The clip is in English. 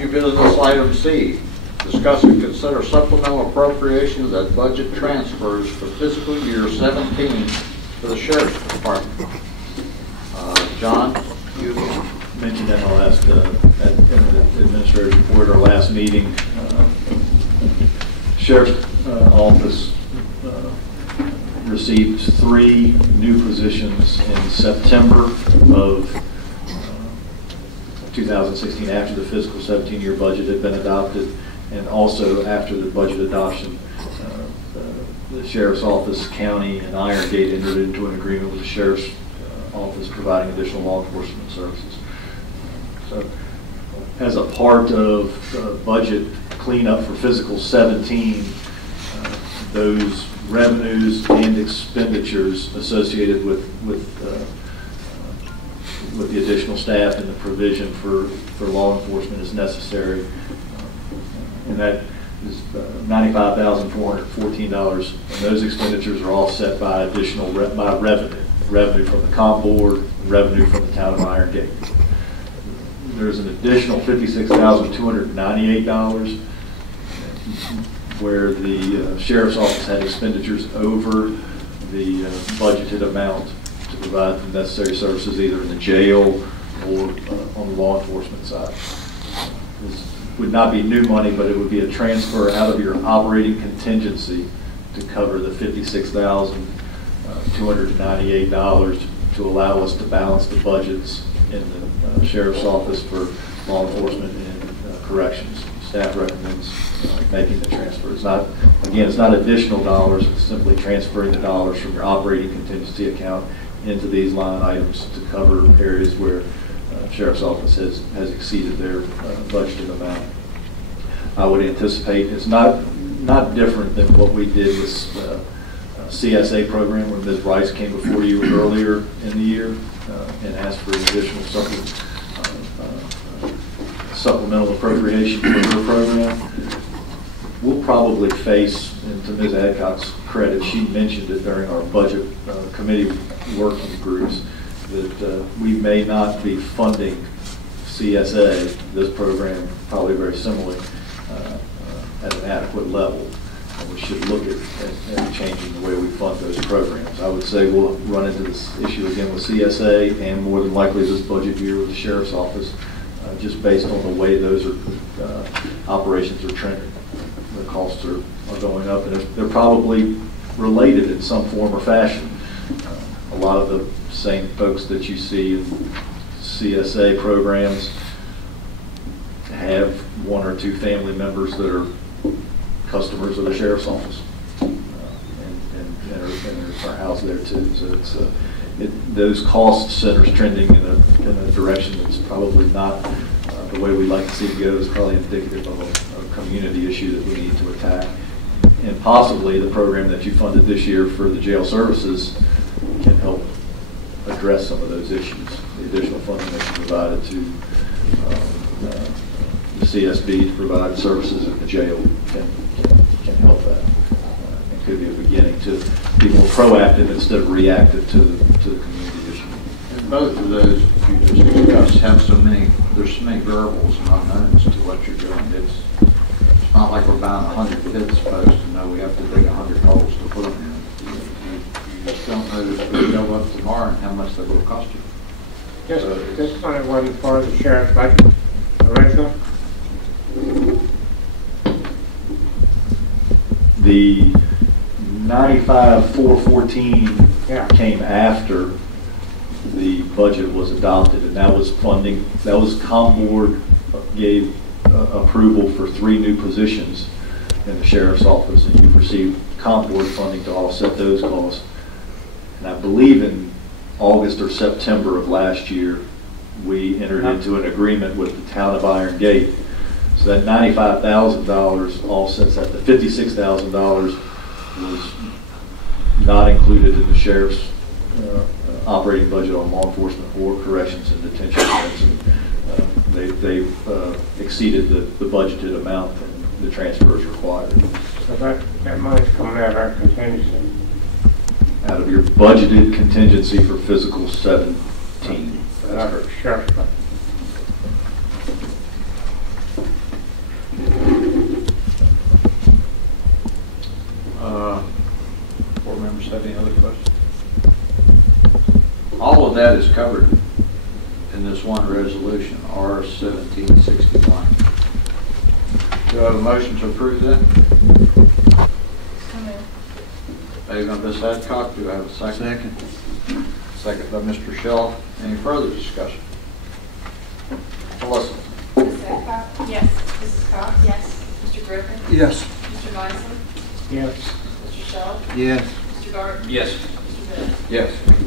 New business item C, discuss and consider supplemental appropriations and budget transfers for fiscal year 17 for the Sheriff's Department. John, you mentioned that in the last in the administrator's report, our last meeting. Sheriff's Office received 3 new positions in September of 2016, after the fiscal 17-year budget had been adopted, and also after the budget adoption, the Sheriff's Office, County, and Iron Gate entered into an agreement with the Sheriff's Office providing additional law enforcement services. So, as a part of budget cleanup for fiscal 17, those revenues and expenditures associated with the additional staff and the provision for law enforcement is necessary, and that is $95,414, and those expenditures are offset by additional revenue from the comp board, revenue from the town of Iron Gate. There's an additional $56,298 where the Sheriff's Office had expenditures over the budgeted amount to provide the necessary services either in the jail or on the law enforcement side. This would not be new money, but it would be a transfer out of your operating contingency to cover the $56,298 to allow us to balance the budgets in the Sheriff's Office for law enforcement and corrections. Staff recommends making the transfer. It's not, again, it's not additional dollars, it's simply transferring the dollars from your operating contingency account into these line items to cover areas where Sheriff's Office has exceeded their budgeted amount. I would anticipate it's not different than what we did with CSA program, where Ms. Rice came before you earlier in the year and asked for an additional supplemental appropriation for her program. We'll probably face, and to Ms. Adcock's credit, she mentioned it during our budget committee working groups, that we may not be funding CSA, this program, probably very similarly, at an adequate level. And we should look at changing the way we fund those programs. I would say we'll run into this issue again with CSA and more than likely this budget year with the Sheriff's Office, just based on the way those operations are trending. The costs are going up, and they're probably related in some form or fashion. A lot of the same folks that you see in CSA programs have 1 or 2 family members that are customers of the Sheriff's Office and are housed there too. So it's those cost centers trending in a direction that's probably not the way we'd like to see it go. Is probably indicative of a community issue that we need to attack. And possibly the program that you funded this year for the jail services can help address some of those issues. The additional funding that you provided to the CSB to provide services at the jail can help that. It could be a beginning to be more proactive instead of reactive to the community issue. And both of those you just discussed have there's so many variables and unknowns to what you're doing. It's not like we're buying 100 pits posts and know we have to dig 100 holes to put them in. You just don't know if they go up tomorrow and how much they will cost you. This money wasn't part of the sheriff's budget originally? The 95,414 came after the budget was adopted, and that was funding. That was Comp Board gave approval for 3 new positions in the Sheriff's Office, and you've received Comp Board funding to offset those costs. And I believe in August or September of last year, we entered into an agreement with the town of Iron Gate. So that $95,000 offsets that. The $56,000 was not included in the sheriff's operating budget on law enforcement or corrections and detention units. They've exceeded the budgeted amount and the transfers required. So that money's coming out of our contingency? Out of your budgeted contingency for fiscal 17. That's correct. Sheriff's budget. that is covered in this one resolution, R 1761. Do I have a motion to approve that? Made by Ms. Adcock. Do I have a second? Second by Mr. Shaw. Any further discussion? Melissa? Ms. Adcock? Yes. Mrs. Cox? Yes. Mr. Griffin? Yes. Mr. Bison? Yes. Mr. Shaw? Yes. Mr. Garten? Yes. Mr. Bennett? Yes.